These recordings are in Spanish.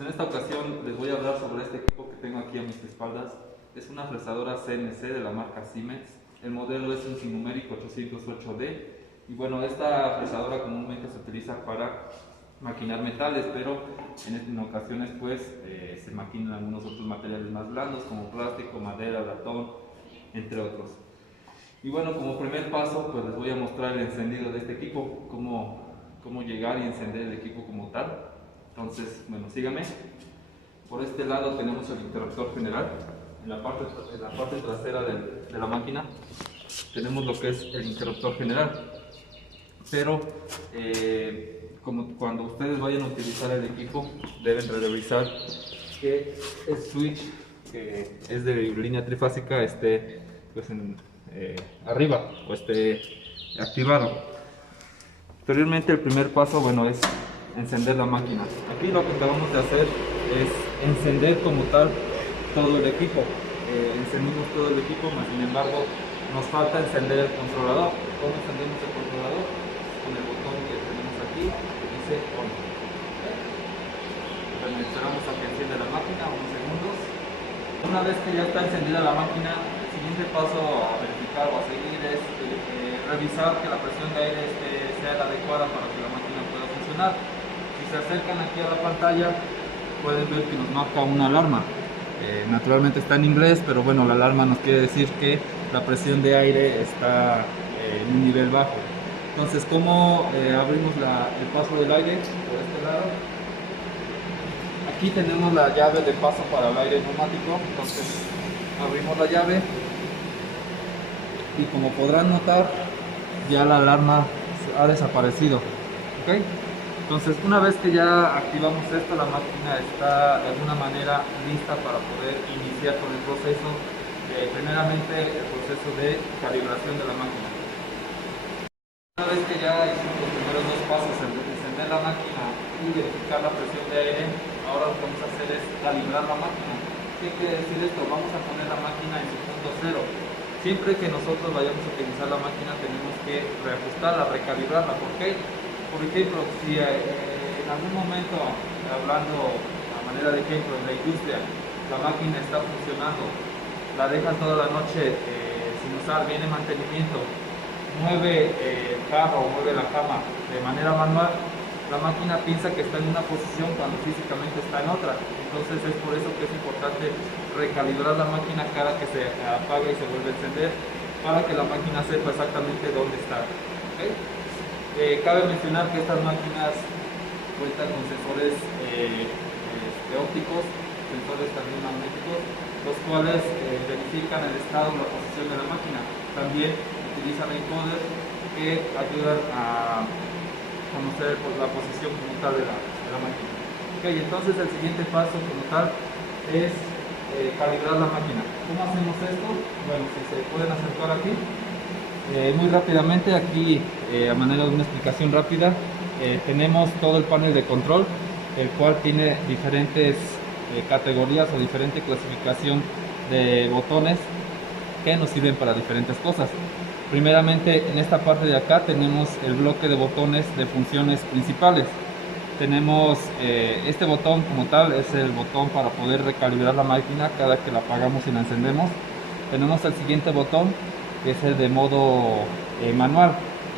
Pues en esta ocasión les voy a hablar sobre este equipo que tengo aquí a mis espaldas. Es una fresadora CNC de la marca Siemens. El modelo es un sinumérico 808D. Y bueno, esta fresadora comúnmente se utiliza para maquinar metales, pero en ocasiones pues se maquinan algunos otros materiales más blandos como plástico, madera, latón, entre otros. Y bueno, como primer paso pues les voy a mostrar el encendido de este equipo, cómo llegar y encender el equipo como tal. Entonces, bueno, síganme. Por este lado tenemos el interruptor general. En la parte trasera de la máquina tenemos lo que es el interruptor general. Pero como cuando ustedes vayan a utilizar el equipo, deben revisar que el switch, que es de línea trifásica, esté pues arriba o esté activado. Posteriormente, el primer paso, bueno, es encender la máquina. Aquí lo que acabamos de hacer es encender como tal todo el equipo. Encendimos todo el equipo, mas sin embargo nos falta encender el controlador. ¿Cómo encendemos el controlador? Con el botón que tenemos aquí, que dice ON. Esperamos a que encienda la máquina unos segundos. Una vez que ya está encendida la máquina, el siguiente paso a verificar o a seguir es revisar que la presión de aire sea la adecuada para que la máquina pueda funcionar. Si se acercan aquí a la pantalla, pueden ver que nos marca una alarma. Naturalmente está en inglés, pero bueno, la alarma nos quiere decir que la presión de aire está en un nivel bajo. Entonces, ¿cómo abrimos el paso del aire? Por este lado. Aquí tenemos la llave de paso para el aire neumático. Entonces, abrimos la llave y como podrán notar, ya la alarma ha desaparecido. ¿Okay? Entonces, una vez que ya activamos esto, la máquina está de alguna manera lista para poder iniciar con el proceso, primeramente el proceso de calibración de la máquina. Una vez que ya hicimos los primeros dos pasos, encender la máquina y verificar la presión de aire, ahora lo que vamos a hacer es calibrar la máquina. ¿Qué quiere decir esto? Vamos a poner la máquina en su punto cero. Siempre que nosotros vayamos a utilizar la máquina tenemos que reajustarla, recalibrarla. ¿Por qué? Por ejemplo, si en algún momento, hablando a manera de ejemplo, en la industria, la máquina está funcionando, la dejas toda la noche sin usar, viene mantenimiento, mueve el carro o mueve la cama de manera manual, la máquina piensa que está en una posición cuando físicamente está en otra. Entonces es por eso que es importante recalibrar la máquina cada que se apaga y se vuelve a encender, para que la máquina sepa exactamente dónde está. ¿Okay? Cabe mencionar que estas máquinas cuentan con sensores ópticos, sensores también magnéticos, los cuales verifican el estado o la posición de la máquina. También utilizan encoders que ayudan a conocer la posición como tal de la máquina. Okay, entonces el siguiente paso como tal es calibrar la máquina. ¿Cómo hacemos esto? Bueno, si se pueden acercar aquí. Muy rápidamente aquí, a manera de una explicación rápida, tenemos todo el panel de control, el cual tiene diferentes categorías o diferente clasificación de botones que nos sirven para diferentes cosas. Primeramente, en esta parte de acá tenemos el bloque de botones de funciones principales. Tenemos este botón como tal, es el botón para poder recalibrar la máquina cada que la apagamos y la encendemos. Tenemos el siguiente botón, que es el de modo manual.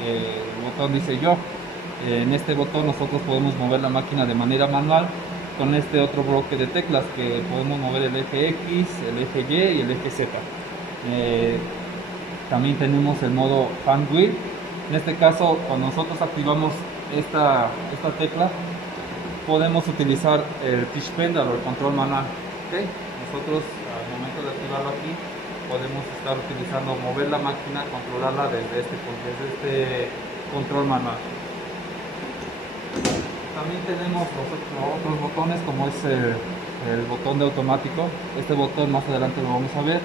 El botón dice yo. En este botón nosotros podemos mover la máquina de manera manual con este otro bloque de teclas, que podemos mover el eje X, el eje Y y el eje Z. También tenemos el modo hand wheel. En este caso, cuando nosotros activamos esta tecla, podemos utilizar el pitch pedal o el control manual. ¿Okay? Nosotros al momento de activarlo aquí podemos estar utilizando, mover la máquina, controlarla desde este control manual. También tenemos los otros botones, como es el botón de automático. Este botón más adelante lo vamos a ver.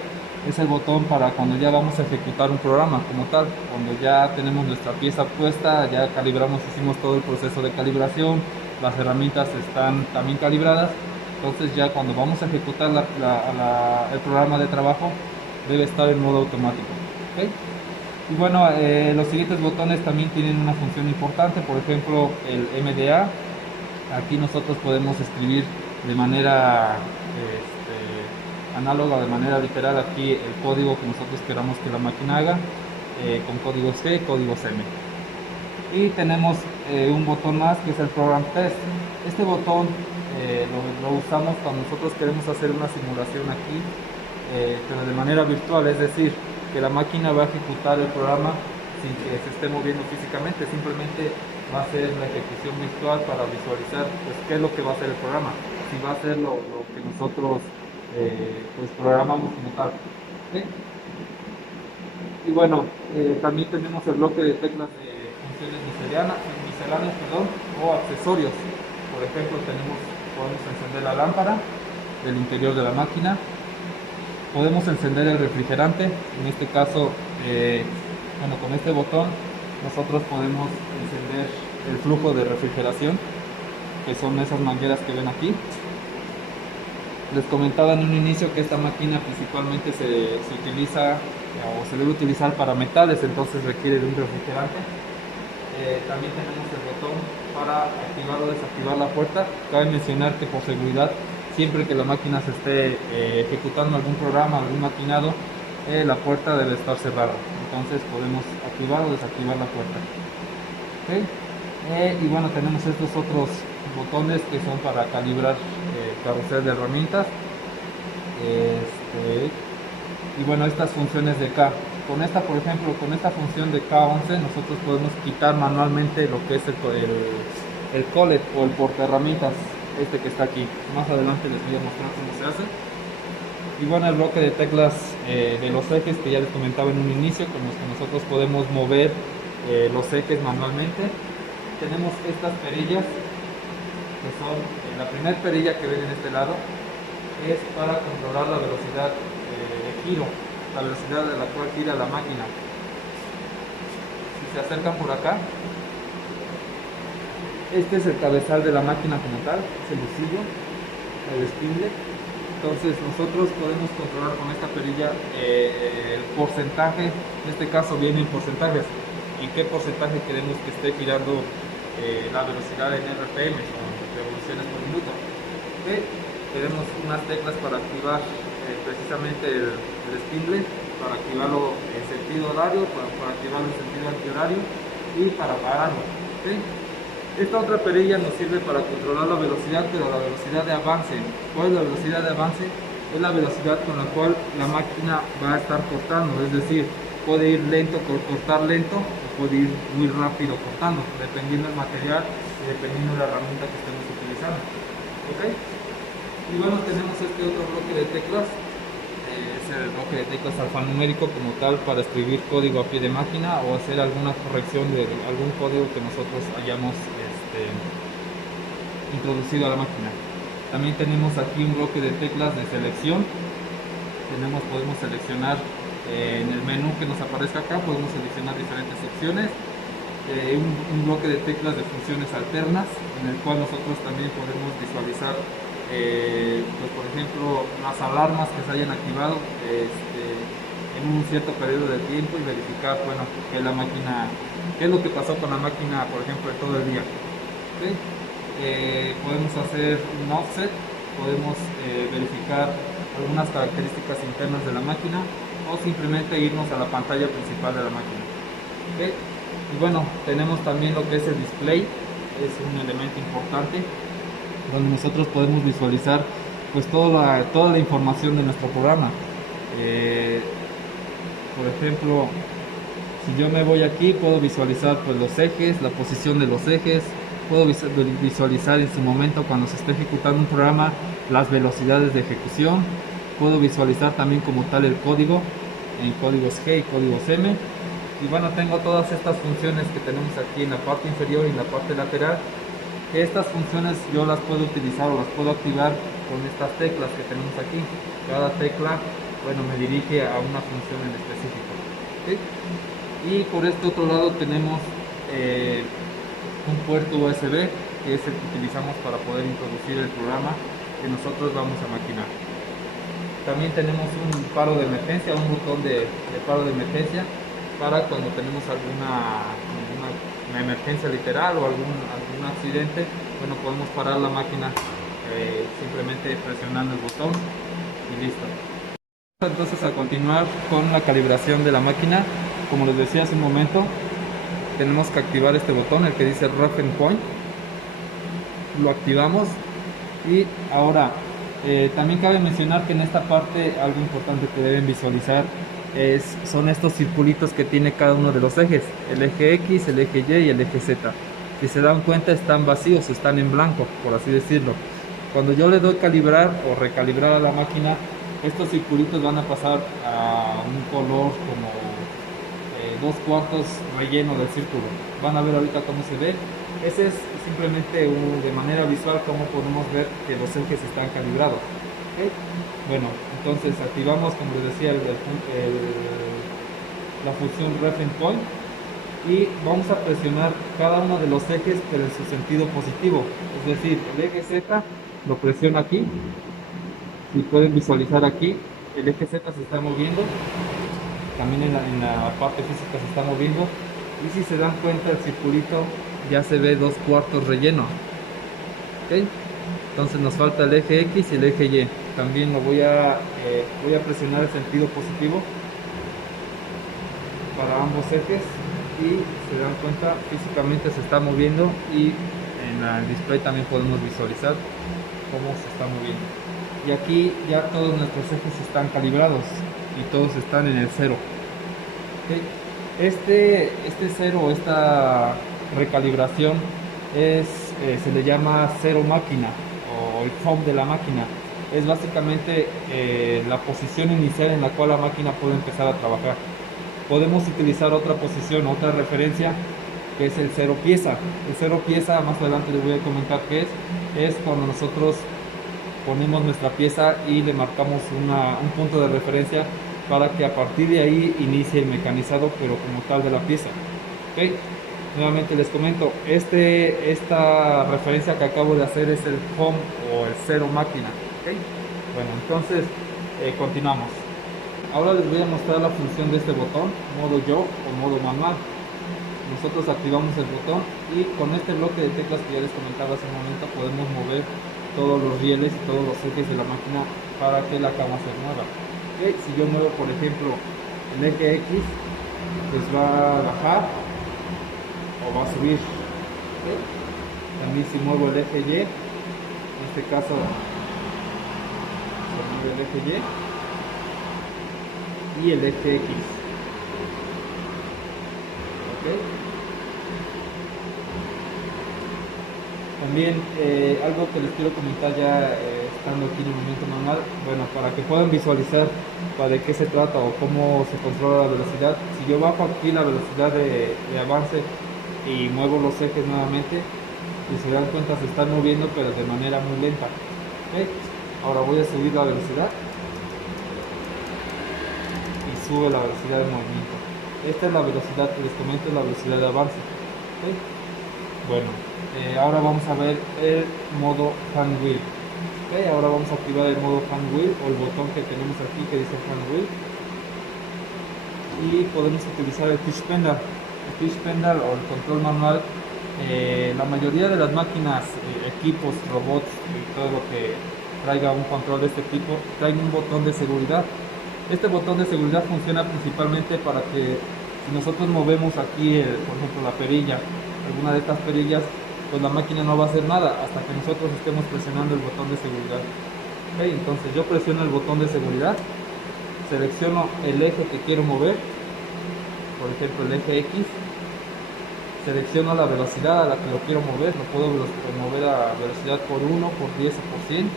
Es el botón para cuando ya vamos a ejecutar un programa como tal. Cuando ya tenemos nuestra pieza puesta, ya calibramos, hicimos todo el proceso de calibración, las herramientas están también calibradas. Entonces ya cuando vamos a ejecutar el programa de trabajo, debe estar en modo automático. ¿Okay? Y bueno, los siguientes botones también tienen una función importante. Por ejemplo, el MDA. Aquí nosotros podemos escribir de manera análoga, de manera literal, aquí el código que nosotros queramos que la máquina haga, con códigos G, códigos M. Y tenemos un botón más que es el Program Test. Este botón lo usamos cuando nosotros queremos hacer una simulación aquí, pero de manera virtual, es decir, que la máquina va a ejecutar el programa sin que se esté moviendo físicamente, simplemente va a hacer la ejecución virtual para visualizar pues, qué es lo que va a hacer el programa, si va a hacer lo que nosotros pues programamos como tal. ¿Sí? Y bueno, también tenemos el bloque de teclas de funciones misceláneas, o accesorios. Por ejemplo, podemos encender la lámpara del interior de la máquina, podemos encender el refrigerante. En este caso, bueno, con este botón nosotros podemos encender el flujo de refrigeración, que son esas mangueras que ven aquí. Les comentaba en un inicio que esta máquina principalmente se utiliza o se debe utilizar para metales, entonces requiere de un refrigerante. También tenemos el botón para activar o desactivar la puerta. Cabe mencionar que por seguridad, siempre que la máquina se esté ejecutando algún programa, algún maquinado, la puerta debe estar cerrada, entonces podemos activar o desactivar la puerta. ¿Okay? Y bueno, tenemos estos otros botones que son para calibrar carrusel de herramientas, y bueno, estas funciones de K. Con esta, por ejemplo, con esta función de K11 nosotros podemos quitar manualmente lo que es el collet o el portaherramientas, este que está aquí. Más adelante les voy a mostrar cómo se hace. Y bueno, el bloque de teclas de los ejes que ya les comentaba en un inicio, con los que nosotros podemos mover los ejes manualmente. Tenemos estas perillas, que son la primera perilla que ven en este lado, es para controlar la velocidad de giro, la velocidad a la cual gira la máquina. Si se acercan por acá, este es el cabezal de la máquina como tal, es el lucillo, el spindle. Entonces nosotros podemos controlar con esta perilla el porcentaje, en este caso vienen porcentajes, en qué porcentaje queremos que esté girando la velocidad en RPM, o revoluciones por minuto. ¿Okay? Tenemos unas teclas para activar precisamente el spindle, para activarlo en sentido horario, para activarlo en sentido antihorario y para pararlo. ¿Okay? Esta otra perilla nos sirve para controlar la velocidad, pero la velocidad de avance. ¿Cuál es la velocidad de avance? Es la velocidad con la cual la máquina va a estar cortando, es decir, puede ir lento, cortar lento, o puede ir muy rápido cortando, dependiendo del material y dependiendo de la herramienta que estemos utilizando. ¿Okay? Y bueno, tenemos este otro bloque de teclas, es el bloque de teclas alfanumérico como tal, para escribir código a pie de máquina o hacer alguna corrección de algún código que nosotros hayamos introducido a la máquina. También tenemos aquí un bloque de teclas de selección. Podemos seleccionar en el menú que nos aparezca acá, podemos seleccionar diferentes opciones. Un bloque de teclas de funciones alternas, en el cual nosotros también podemos visualizar pues por ejemplo las alarmas que se hayan activado en un cierto periodo de tiempo, y verificar, bueno, que la máquina, qué es lo que pasó con la máquina, por ejemplo, todo el día. ¿Okay? Podemos hacer un offset, podemos verificar algunas características internas de la máquina, o simplemente irnos a la pantalla principal de la máquina. ¿Okay? Y bueno, tenemos también lo que es el display, es un elemento importante donde nosotros podemos visualizar pues toda la información de nuestro programa. Por ejemplo, si yo me voy aquí, puedo visualizar pues los ejes, la posición de los ejes, puedo visualizar en su momento, cuando se está ejecutando un programa, las velocidades de ejecución, puedo visualizar también como tal el código en códigos G y códigos M. Y bueno, tengo todas estas funciones que tenemos aquí en la parte inferior y en la parte lateral, que estas funciones yo las puedo utilizar o las puedo activar con estas teclas que tenemos aquí. Cada tecla, bueno, me dirige a una función en específico. ¿Sí? Y por este otro lado tenemos un puerto USB, que es el que utilizamos para poder introducir el programa que nosotros vamos a maquinar. También tenemos un paro de emergencia, un botón de paro de emergencia, para cuando tenemos alguna emergencia literal o algún accidente, bueno, podemos parar la máquina simplemente presionando el botón y listo. Entonces, a continuar con la calibración de la máquina, como les decía hace un momento, tenemos que activar este botón, el que dice Reference Point. Lo activamos y ahora también cabe mencionar que en esta parte algo importante que deben visualizar son estos circulitos que tiene cada uno de los ejes, el eje X, el eje Y y el eje Z. Si se dan cuenta, están vacíos, están en blanco, por así decirlo. Cuando yo le doy calibrar o recalibrar a la máquina, estos circulitos van a pasar a un color como 2/4 relleno del círculo. Van a ver ahorita cómo se ve. Ese es simplemente de manera visual cómo podemos ver que los ejes están calibrados. ¿Okay? Bueno, entonces activamos, como les decía, la función Reference Point y vamos a presionar cada uno de los ejes, pero en su sentido positivo. Es decir, el eje Z lo presiono aquí. Si pueden visualizar aquí, el eje Z se está moviendo. También en la parte física se está moviendo. Y si se dan cuenta, el circulito ya se ve 2/4 relleno. ¿Okay? Entonces nos falta el eje X y el eje Y. También lo voy a presionar el sentido positivo para ambos ejes y se dan cuenta, físicamente se está moviendo y en el display también podemos visualizar cómo se está moviendo. Y aquí ya todos nuestros ejes están calibrados y todos están en el 0. ¿Okay? Este 0, esta recalibración se le llama cero máquina o el home de la máquina. Es básicamente la posición inicial en la cual la máquina puede empezar a trabajar. Podemos utilizar otra posición, otra referencia, que es el 0 pieza. El 0 pieza, más adelante les voy a comentar qué es cuando nosotros ponemos nuestra pieza y le marcamos un punto de referencia para que a partir de ahí inicie el mecanizado, pero como tal de la pieza. ¿Okay? Nuevamente les comento, esta referencia que acabo de hacer es el home o el 0 máquina. ¿Okay? Bueno, entonces continuamos. Ahora les voy a mostrar la función de este botón, modo yo o modo manual. Nosotros activamos el botón y con este bloque de teclas que ya les comentaba hace un momento podemos mover todos los rieles y todos los ejes de la máquina para que la cama se mueva. ¿Okay? Si yo muevo, por ejemplo, el eje X, pues va a bajar o va a subir. ¿Okay? También si muevo el eje Y, en este caso se mueve el eje Y el eje X. ¿Okay? También algo que les quiero comentar ya estando aquí en el movimiento manual, bueno, para que puedan visualizar de qué se trata o cómo se controla la velocidad. Si yo bajo aquí la velocidad de avance y muevo los ejes nuevamente, y se dan cuenta se están moviendo pero de manera muy lenta. ¿Okay? Ahora voy a subir la velocidad y sube la velocidad de movimiento. Esta es la velocidad que les comento, es la velocidad de avance. ¿Okay? Bueno, ahora vamos a ver el modo hand wheel. ¿Okay? Ahora vamos a activar el modo hand wheel o el botón que tenemos aquí que dice hand wheel. Y podemos utilizar el push pedal. El push pedal o el control manual. La mayoría de las máquinas, equipos, robots y todo lo que traiga un control de este tipo, trae un botón de seguridad. Este botón de seguridad funciona principalmente para que si nosotros movemos aquí, por ejemplo, la perilla, alguna de estas perillas, pues la máquina no va a hacer nada hasta que nosotros estemos presionando el botón de seguridad. ¿Okay? Entonces yo presiono el botón de seguridad, selecciono el eje que quiero mover, por ejemplo el eje X, selecciono la velocidad a la que lo quiero mover, lo puedo mover a velocidad por 1, por 10 o por 100.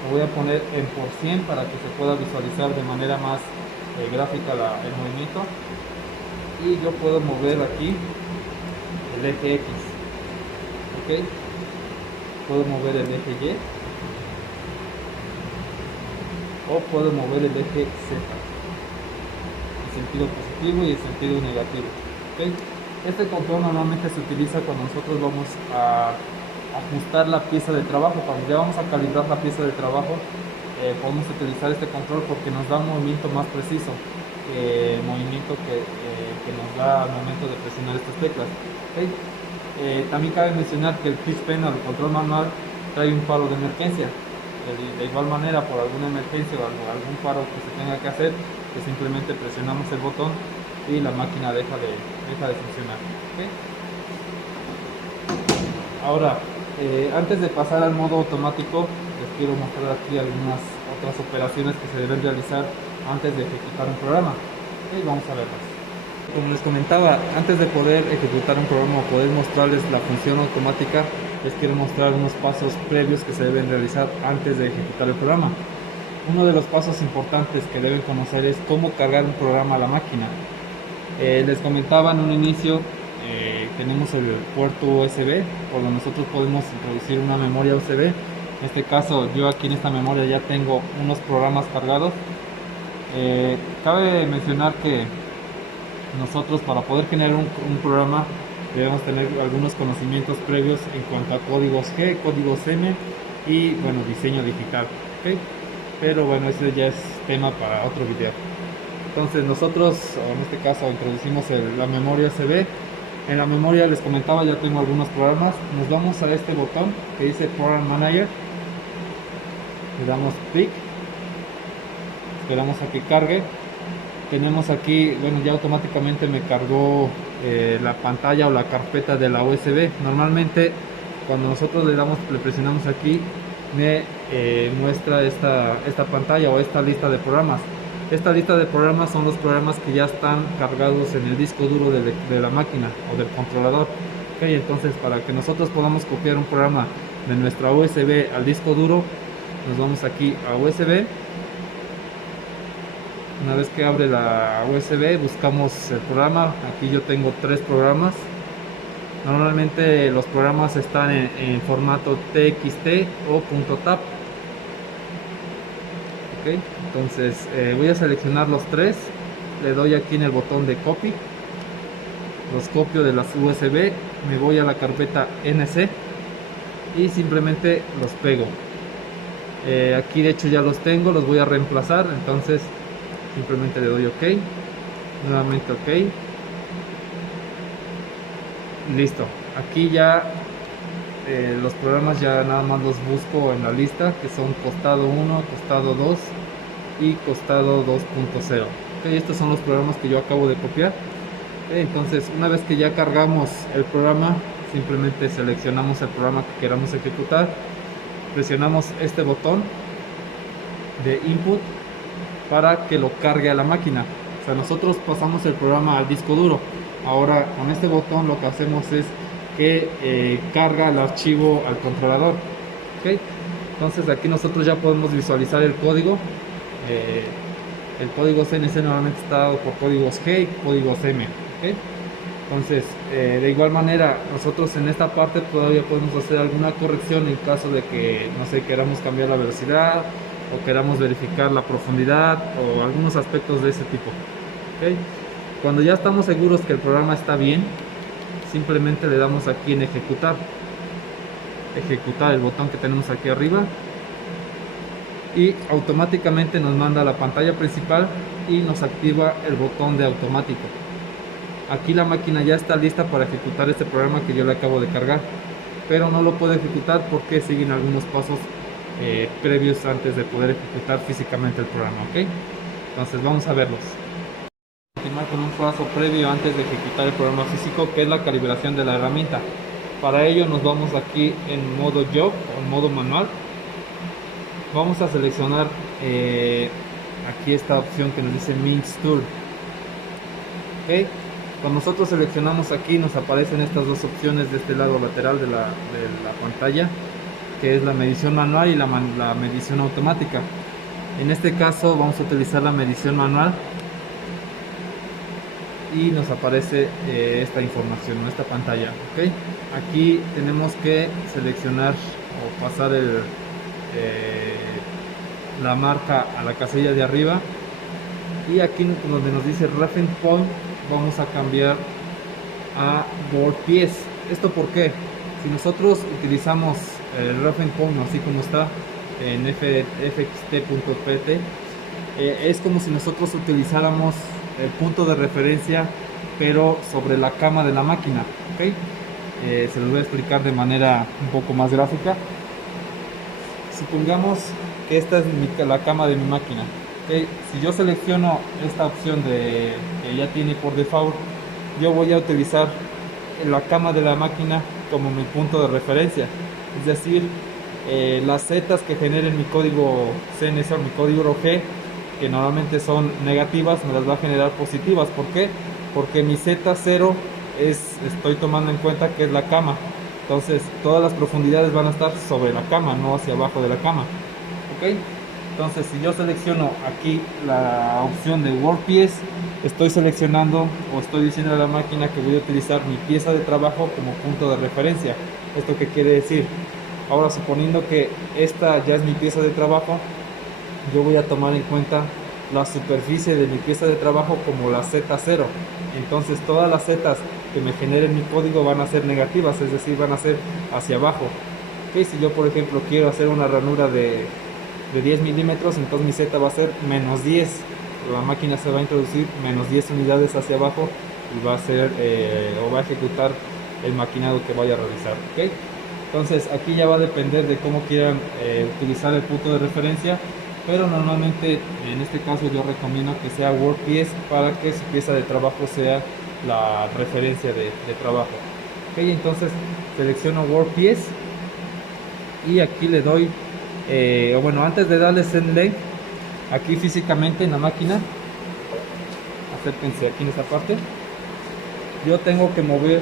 Lo voy a poner en por 100 para que se pueda visualizar de manera más gráfica el movimiento. Y yo puedo mover aquí el eje X. ¿Okay? Puedo mover el eje Y. O puedo mover el eje Z. En sentido positivo y en sentido negativo. ¿Okay? Este control normalmente se utiliza cuando nosotros vamos a ajustar la pieza de trabajo. Cuando ya vamos a calibrar la pieza de trabajo, podemos utilizar este control porque nos da un movimiento más preciso que el movimiento que nos da al momento de presionar estas teclas. ¿Okay? También cabe mencionar que el push pedal o el control manual trae un faro de emergencia. De igual manera, por alguna emergencia o algún paro que se tenga que hacer, pues simplemente presionamos el botón y la máquina deja de funcionar. ¿Okay? Ahora, antes de pasar al modo automático, les quiero mostrar aquí algunas otras operaciones que se deben realizar antes de ejecutar un programa. Y vamos a verlas. Como les comentaba, antes de poder ejecutar un programa o poder mostrarles la función automática, les quiero mostrar unos pasos previos que se deben realizar antes de ejecutar el programa. Uno de los pasos importantes que deben conocer es cómo cargar un programa a la máquina. Les comentaba en un inicio, tenemos el puerto USB, por donde nosotros podemos introducir una memoria USB. En este caso, yo aquí en esta memoria ya tengo unos programas cargados. Cabe mencionar que nosotros, para poder generar un programa, debemos tener algunos conocimientos previos en cuanto a códigos G, códigos M y bueno, diseño digital, ¿okay? Pero bueno, ese ya es tema para otro video. Entonces nosotros, en este caso, introducimos la memoria USB. En la memoria, les comentaba, ya tengo algunos programas. Nos vamos a este botón que dice Program Manager, le damos clic, esperamos a que cargue. Tenemos aquí, bueno, ya automáticamente me cargó la pantalla o la carpeta de la USB. Normalmente cuando nosotros le presionamos aquí, me muestra esta pantalla o esta lista de programas. Esta lista de programas son los programas que ya están cargados en el disco duro de la máquina o del controlador. Okay, entonces, para que nosotros podamos copiar un programa de nuestra USB al disco duro, nos vamos aquí a USB. Una vez que abre la USB, buscamos el programa. Aquí yo tengo 3 programas. Normalmente los programas están en formato TXT o .tap. Okay, entonces voy a seleccionar los 3. Le doy aquí en el botón de copy. Los copio de las USB. Me voy a la carpeta NC y simplemente los pego. Aquí de hecho ya los tengo, los voy a reemplazar. Entonces simplemente le doy OK, nuevamente OK, listo. Aquí ya los programas ya nada más los busco en la lista, que son costado 1, costado 2 y costado 2.0. Okay, estos son los programas que yo acabo de copiar. Entonces, una vez que ya cargamos el programa, simplemente seleccionamos el programa que queramos ejecutar, presionamos este botón de input para que lo cargue a la máquina. O sea, nosotros pasamos el programa al disco duro. Ahora con este botón lo que hacemos es que carga el archivo al controlador. ¿Okay? Entonces aquí nosotros ya podemos visualizar el código. El código CNC normalmente está dado por códigos G y códigos M. ¿Okay? Entonces, de igual manera, nosotros en esta parte todavía podemos hacer alguna corrección en caso de que, no sé, queramos cambiar la velocidad o queramos verificar la profundidad o algunos aspectos de ese tipo. ¿Okay? Cuando ya estamos seguros que el programa está bien, simplemente le damos aquí en ejecutar, el botón que tenemos aquí arriba, y automáticamente nos manda a la pantalla principal y nos activa el botón de automático. Aquí la máquina ya está lista para ejecutar este programa que yo le acabo de cargar, pero no lo puedo ejecutar porque siguen algunos pasos previos antes de poder ejecutar físicamente el programa. ¿Okay? Entonces vamos a verlos. Continuar con un paso previo antes de ejecutar el programa físico, que es la calibración de la herramienta. Para ello nos vamos aquí en modo job o en modo manual. Vamos a seleccionar aquí esta opción que nos dice Mix Tool. ¿Okay? Cuando nosotros seleccionamos aquí, nos aparecen estas dos opciones de este lado lateral de la pantalla, que es la medición manual y la medición automática. En este caso vamos a utilizar la medición manual y nos aparece esta información en esta pantalla. ¿Okay? Aquí tenemos que seleccionar o pasar la marca a la casilla de arriba, y aquí donde nos dice Reference Point vamos a cambiar a board pies. ¿Esto por qué? Si nosotros utilizamos el Reference Point así como está en fxt.pt, es como si nosotros utilizáramos el punto de referencia pero sobre la cama de la máquina. ¿Okay? Se los voy a explicar de manera un poco más gráfica. supongamos que esta es la cama de mi máquina. ¿Okay? Si yo selecciono esta opción de que ya tiene por default, yo voy a utilizar la cama de la máquina como mi punto de referencia. Es decir, las zetas que generen mi código CNS o mi código ROG, que normalmente son negativas, me las va a generar positivas. ¿Por qué? Porque mi Z0 estoy tomando en cuenta que es la cama. Entonces todas las profundidades van a estar sobre la cama, no hacia abajo de la cama. ¿Ok? Entonces si yo selecciono aquí la opción de WordPiece, estoy seleccionando o estoy diciendo a la máquina que voy a utilizar mi pieza de trabajo como punto de referencia. ¿Esto qué quiere decir? Ahora, suponiendo que esta ya es mi pieza de trabajo, yo voy a tomar en cuenta la superficie de mi pieza de trabajo como la Z0. Entonces todas las zetas que me generen mi código van a ser negativas, es decir, van a ser hacia abajo. ¿Okay? Si yo por ejemplo quiero hacer una ranura de 10 milímetros, entonces mi Z va a ser menos 10. La máquina se va a introducir menos 10 unidades hacia abajo y va a hacer o va a ejecutar el maquinado que vaya a realizar. ¿Okay? Entonces aquí ya va a depender de cómo quieran utilizar el punto de referencia, pero normalmente en este caso yo recomiendo que sea WordPiece para que su pieza de trabajo sea la referencia de trabajo. Okay, entonces selecciono WordPiece y aquí le doy, bueno, antes de darle Send Link, aquí físicamente en la máquina, acérquense aquí en esta parte, yo tengo que mover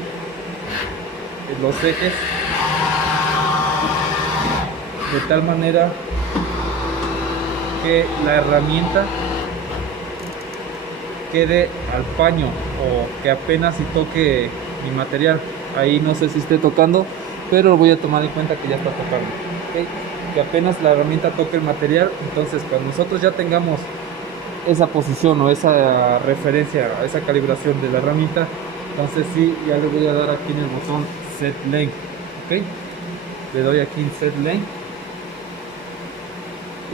los ejes de tal manera que la herramienta quede al paño o que apenas si toque mi material. Ahí no sé si esté tocando, pero voy a tomar en cuenta que ya está tocando. ¿Okay? Que apenas la herramienta toque el material. Entonces cuando nosotros ya tengamos esa posición o esa referencia, esa calibración de la herramienta, entonces sí, ya le voy a dar aquí en el botón Set Length. ¿Okay? Le doy aquí en Set Length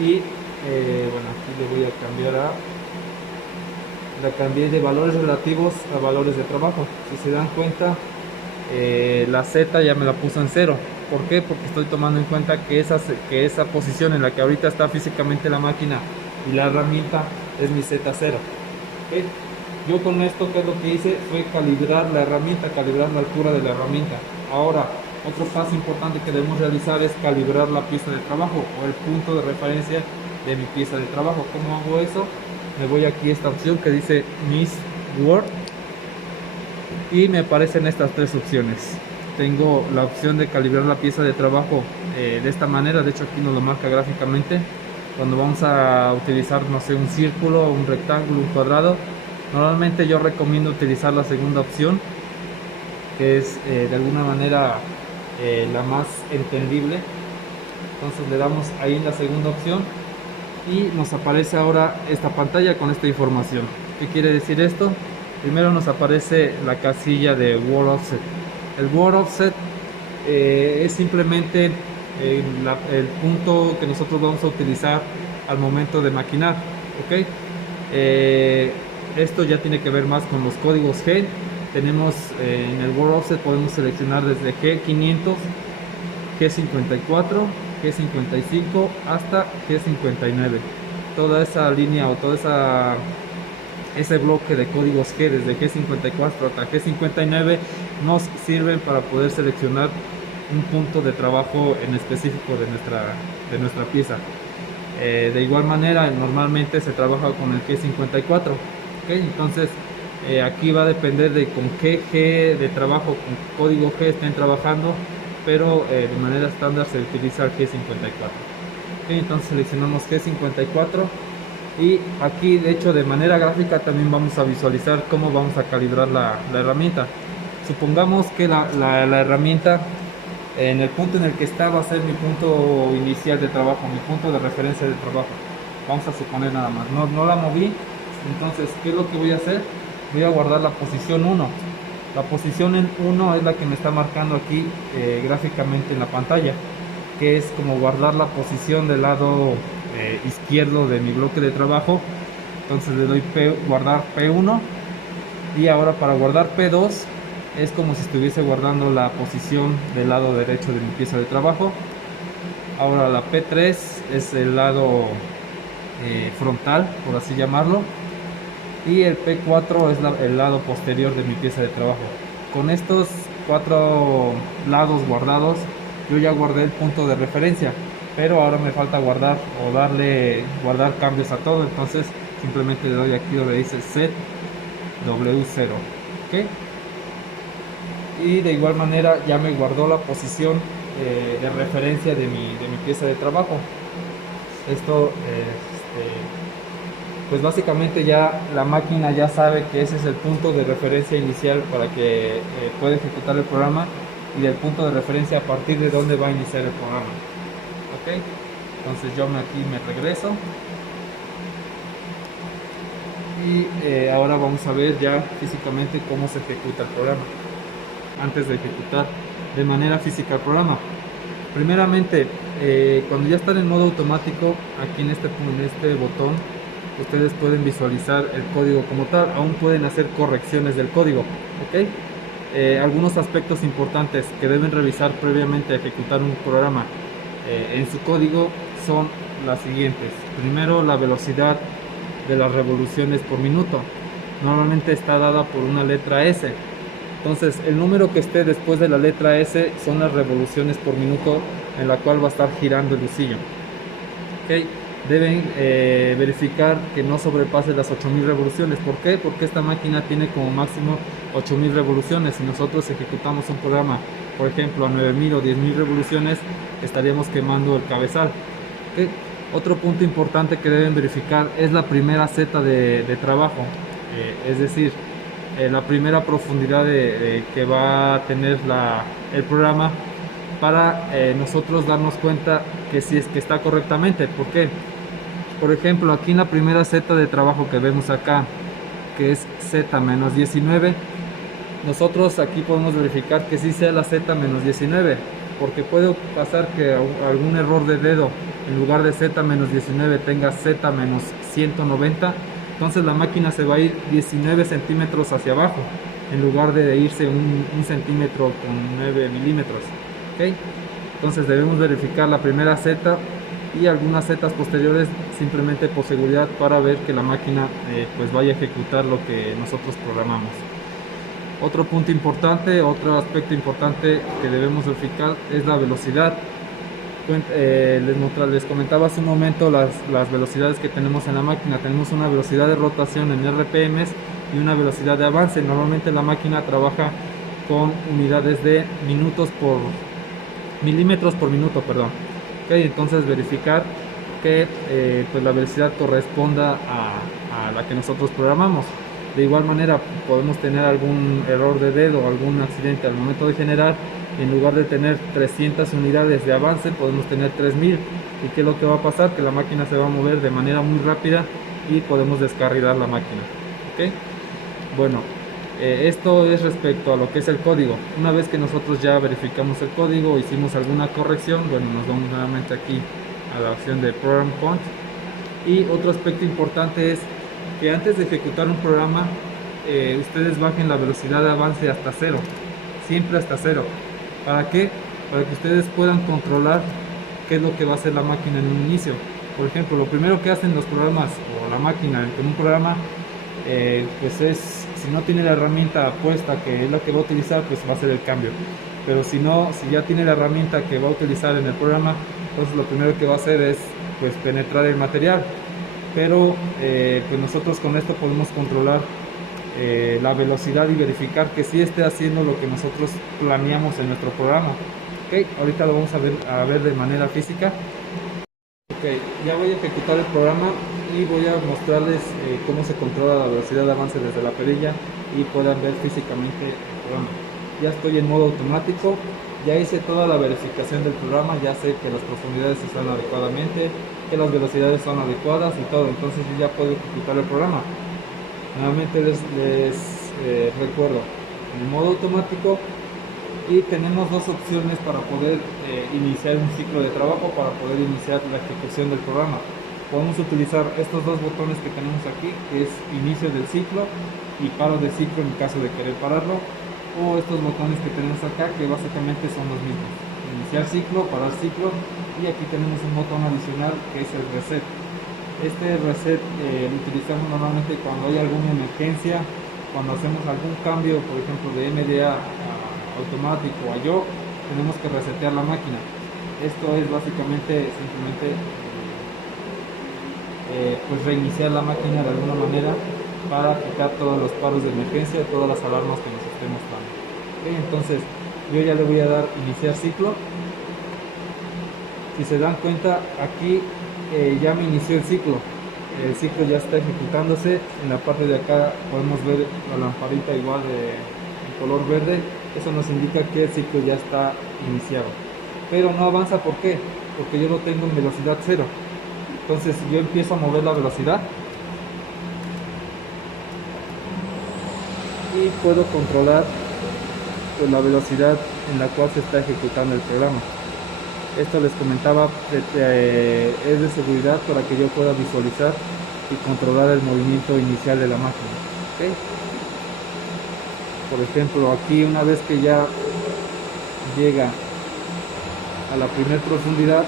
y bueno, aquí le voy a cambiar la cambié de valores relativos a valores de trabajo. Si se dan cuenta, la Z ya me la puso en 0. ¿Por qué? Porque estoy tomando en cuenta que esa posición en la que ahorita está físicamente la máquina y la herramienta es mi Z0. ¿Okay? Yo con esto, ¿qué es lo que hice? Fue calibrar la herramienta, calibrar la altura de la herramienta. Ahora, otro paso importante que debemos realizar es calibrar la pieza de trabajo o el punto de referencia de mi pieza de trabajo. ¿Cómo hago eso? Me voy aquí a esta opción que dice Miss Word y me aparecen estas tres opciones. Tengo la opción de calibrar la pieza de trabajo de esta manera. De hecho aquí nos lo marca gráficamente. Cuando vamos a utilizar, no sé, un círculo, un rectángulo, un cuadrado, normalmente yo recomiendo utilizar la segunda opción, que es de alguna manera la más entendible. Entonces le damos ahí en la segunda opción y nos aparece ahora esta pantalla con esta información. ¿Qué quiere decir esto? Primero nos aparece la casilla de Word Offset. El Word Offset es simplemente el punto que nosotros vamos a utilizar al momento de maquinar. ¿Okay? Esto ya tiene que ver más con los códigos G. Tenemos en el Word Offset podemos seleccionar desde G500, G54, G55 hasta G59. Toda esa línea o todo ese bloque de códigos G desde G54 hasta G59 nos sirven para poder seleccionar un punto de trabajo en específico de nuestra pieza. De igual manera, normalmente se trabaja con el G54. ¿Okay? Entonces aquí va a depender de con qué G de trabajo, con código G estén trabajando, pero de manera estándar se utiliza el G54. ¿Okay? Entonces seleccionamos G54 y aquí, de hecho, de manera gráfica también vamos a visualizar cómo vamos a calibrar la herramienta. Supongamos que la herramienta en el punto en el que está va a ser mi punto inicial de trabajo, mi punto de referencia de trabajo. Vamos a suponer nada más, no la moví. Entonces, ¿qué es lo que voy a hacer? Voy a guardar la posición 1. La posición en 1 es la que me está marcando aquí gráficamente en la pantalla, que es como guardar la posición del lado izquierdo de mi bloque de trabajo. Entonces le doy guardar P1 y ahora para guardar P2 es como si estuviese guardando la posición del lado derecho de mi pieza de trabajo. Ahora la P3 es el lado frontal, por así llamarlo, y el P4 es el lado posterior de mi pieza de trabajo. Con estos 4 lados guardados, yo ya guardé el punto de referencia, pero ahora me falta guardar o guardar cambios a todo. Entonces simplemente le doy aquí donde dice set W0, ¿ok? Y de igual manera ya me guardó la posición de referencia de mi pieza de trabajo. Esto pues básicamente ya la máquina ya sabe que ese es el punto de referencia inicial para que pueda ejecutar el programa, y del punto de referencia a partir de donde va a iniciar el programa. Ok, entonces yo aquí me regreso y ahora vamos a ver ya físicamente cómo se ejecuta el programa. Antes de ejecutar de manera física el programa, primeramente cuando ya están en modo automático, aquí en este botón ustedes pueden visualizar el código como tal. Aún pueden hacer correcciones del código, ¿ok? Algunos aspectos importantes que deben revisar previamente a ejecutar un programa en su código son las siguientes. Primero, la velocidad de las revoluciones por minuto. Normalmente está dada por una letra S. Entonces, el número que esté después de la letra S son las revoluciones por minuto en la cual va a estar girando el husillo. ¿Okay? Deben verificar que no sobrepase las 8000 revoluciones. ¿Por qué? Porque esta máquina tiene como máximo 8000 revoluciones. Si nosotros ejecutamos un programa, por ejemplo, a 9000 o 10000 revoluciones, estaríamos quemando el cabezal. ¿Okay? Otro punto importante que deben verificar es la primera Z de trabajo, es decir, la primera profundidad que va a tener el programa, para nosotros darnos cuenta que si es que está correctamente. ¿Por qué? Por ejemplo, aquí en la primera Z de trabajo que vemos acá, que es Z-19, nosotros aquí podemos verificar que sí sea la Z-19, porque puede pasar que algún error de dedo, en lugar de Z-19 tenga Z-190, entonces la máquina se va a ir 19 centímetros hacia abajo, en lugar de irse un centímetro con 9 milímetros. ¿Okay? Entonces debemos verificar la primera Z y algunas zetas posteriores, simplemente por seguridad, para ver que la máquina pues vaya a ejecutar lo que nosotros programamos. Otro punto importante, otro aspecto importante que debemos verificar es la velocidad. Les comentaba hace un momento las velocidades que tenemos en la máquina. Tenemos una velocidad de rotación en RPMs y una velocidad de avance. Normalmente la máquina trabaja con unidades de milímetros por minuto, perdón. Okay, entonces verificar que pues la velocidad corresponda a la que nosotros programamos. De igual manera, podemos tener algún error de dedo, algún accidente al momento de generar. En lugar de tener 300 unidades de avance, podemos tener 3000. ¿Y qué es lo que va a pasar? Que la máquina se va a mover de manera muy rápida y podemos descarrilar la máquina. ¿Okay? Bueno, esto es respecto a lo que es el código. Una vez que nosotros ya verificamos el código, hicimos alguna corrección, bueno, nos vamos nuevamente aquí a la opción de Program Count. Y otro aspecto importante es que antes de ejecutar un programa, ustedes bajen la velocidad de avance hasta 0, siempre hasta 0. ¿Para qué? Para que ustedes puedan controlar qué es lo que va a hacer la máquina en un inicio. Por ejemplo, lo primero que hacen los programas o la máquina en un programa, pues es, si no tiene la herramienta puesta que es la que va a utilizar, pues va a hacer el cambio. Pero si no, si ya tiene la herramienta que va a utilizar en el programa, entonces lo primero que va a hacer es pues penetrar el material. Pero pues nosotros con esto podemos controlar la velocidad y verificar que sí esté haciendo lo que nosotros planeamos en nuestro programa. Ok, ahorita lo vamos a ver de manera física. Ok, ya voy a ejecutar el programa y voy a mostrarles cómo se controla la velocidad de avance desde la perilla y puedan ver físicamente el programa. Ya estoy en modo automático, ya hice toda la verificación del programa, ya sé que las profundidades están adecuadamente, que las velocidades son adecuadas y todo, entonces yo ya puedo ejecutar el programa. Nuevamente les recuerdo, en modo automático, y tenemos dos opciones para poder iniciar un ciclo de trabajo, para poder iniciar la ejecución del programa. Podemos utilizar estos dos botones que tenemos aquí, que es inicio del ciclo y paro de ciclo en caso de querer pararlo, o estos botones que tenemos acá, que básicamente son los mismos. iniciar ciclo, parar ciclo, y aquí tenemos un botón adicional que es el reset. Este reset lo utilizamos normalmente cuando hay alguna emergencia, cuando hacemos algún cambio, por ejemplo de MDA a automático a yo, tenemos que resetear la máquina. Esto es básicamente simplemente pues reiniciar la máquina de alguna manera para quitar todos los paros de emergencia, todas las alarmas que nos esté mostrando. ¿Okay? Entonces yo ya le voy a dar iniciar ciclo. Si se dan cuenta, aquí ya me inició el ciclo ya está ejecutándose. En la parte de acá podemos ver la lamparita igual en color verde. Eso nos indica que el ciclo ya está iniciado, pero no avanza. ¿Por qué? Porque yo lo tengo en velocidad 0. Entonces yo empiezo a mover la velocidad y puedo controlar pues, la velocidad en la cual se está ejecutando el programa. Esto les comentaba, es de seguridad para que yo pueda visualizar y controlar el movimiento inicial de la máquina. ¿Okay? Por ejemplo, aquí una vez que ya llega a la primer profundidad,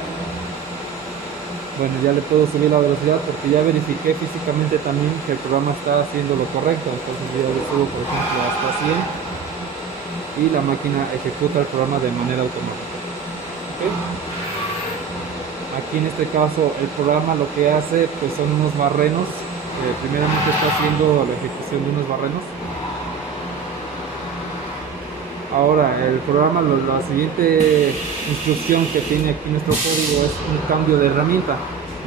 bueno, ya le puedo subir la velocidad porque ya verifiqué físicamente también que el programa está haciendo lo correcto. Entonces yo le subo, por ejemplo, hasta 100 y la máquina ejecuta el programa de manera automática. ¿Okay? Aquí en este caso el programa lo que hace pues son unos barrenos. Primeramente está haciendo la ejecución de unos barrenos. Ahora el programa, la siguiente instrucción que tiene aquí nuestro código es un cambio de herramienta.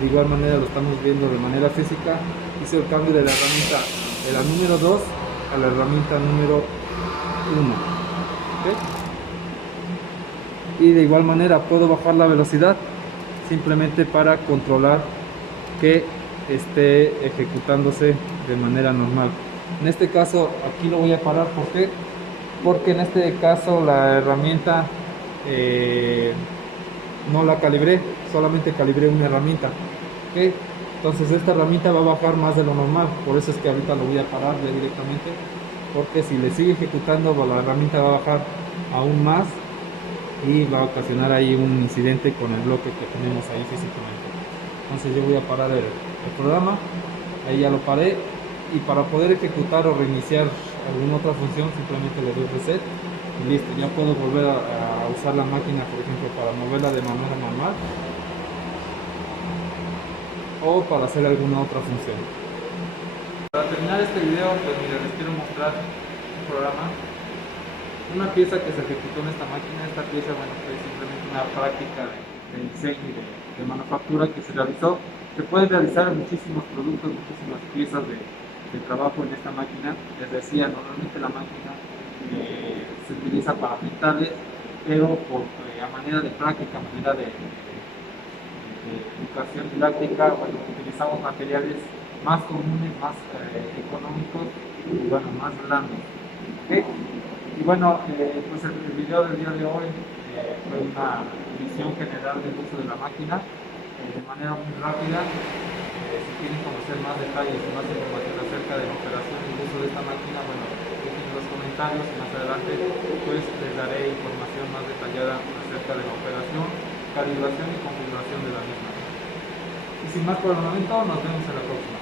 De igual manera lo estamos viendo de manera física. Hice el cambio de la herramienta de la número 2 a la herramienta número 1. ¿Okay? Y de igual manera puedo bajar la velocidad simplemente para controlar que esté ejecutándose de manera normal. En este caso aquí lo voy a parar. ¿Por qué? Porque en este caso la herramienta no la calibré, solamente calibré una herramienta. ¿Okay? Entonces esta herramienta va a bajar más de lo normal, por eso es que ahorita lo voy a parar ya directamente, porque si le sigue ejecutando la herramienta va a bajar aún más y va a ocasionar ahí un incidente con el bloque que tenemos ahí físicamente. Entonces yo voy a parar el programa, ahí ya lo paré, y para poder ejecutar o reiniciar alguna otra función simplemente le doy reset y listo. Ya puedo volver a usar la máquina, por ejemplo, para moverla de manera normal o para hacer alguna otra función. Para terminar este video, pues mira, les quiero mostrar un programa, una pieza que se ejecutó en esta máquina. Esta pieza, bueno, fue simplemente una práctica de diseño y de manufactura que se realizó. Se pueden realizar muchísimos productos, muchísimas piezas de trabajo en esta máquina. Les decía, normalmente la máquina se utiliza para pintales, pero a manera de práctica, a manera de educación didáctica, bueno, utilizamos materiales más comunes, más económicos y bueno, más blandos. ¿Okay? Y bueno, pues el video del día de hoy fue una visión general del uso de la máquina de manera muy rápida. Si quieren conocer más detalles y más información acerca de la operación y el uso de esta máquina, bueno, dejen en los comentarios y más adelante pues les daré información más detallada acerca de la operación, calibración y configuración de la misma. Y sin más por el momento, nos vemos en la próxima.